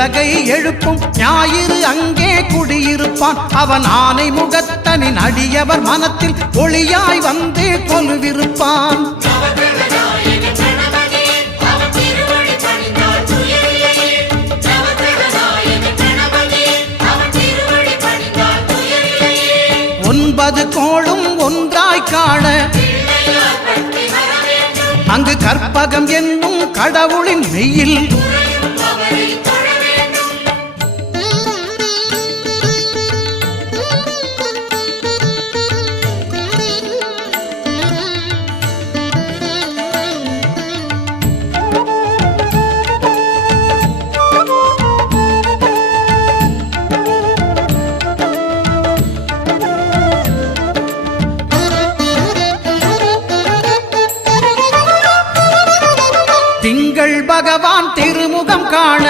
உலகை எழுப்பும் ஞாயிறு அங்கே குடியிருப்பான். அவன் ஆனை முகத்தனின் அடியவர் மனத்தில் ஒளியாய் வந்து கொலுவிருப்பான். ஒன்பது கோளும் ஒன்றாய் காண அங்கு கற்பகம் என்னும் கடவுளின் மெய்யில் திங்கள் பகவான் திருமுகம் காண